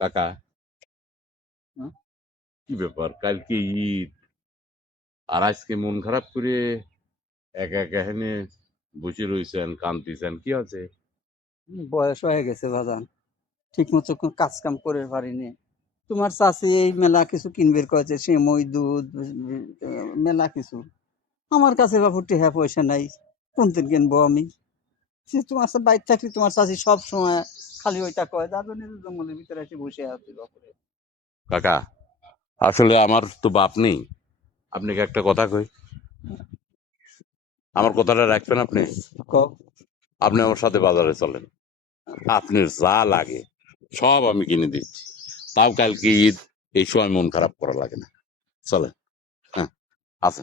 কাকা, হুম? কি ব্যাপার? কালকে ঈদ, আর আজকে মন খারাপ করে একা একা হেনে বসে রইছেন, কাঁদতেছেন, কি আছে? বয়স হয়ে গেছে বাজান, ঠিক মতো কাজ কাম করে পারিনি। তোমার চাষি এই মেলা কিছু কিনবের কয়েছে, সিমই দুধ মেলা কিছু। আমার কাছে বাবু টেহা পয়সা নাই, কোন দিন কিনবো আমি? তোমার সাথে বাইর থাকলে তোমার চাষি সব সময় খালি ওইটা কয়, যার জন্য জঙ্গলের ভিতরে এসে বসে আছি বাপুরে। কাকা, আসলে আমার তো বাপ নেই। আপনাকে একটা কথা কই, আমার কথাটা রাখবেন আপনি? কও। আপনি আমার সাথে বাজারে চলেন, আপনার যা লাগে সব আমি কিনে দিচ্ছি। তাও কালকে ঈদ, এই সময় মন খারাপ করা লাগে না। চলেন। হ্যাঁ, আচ্ছা।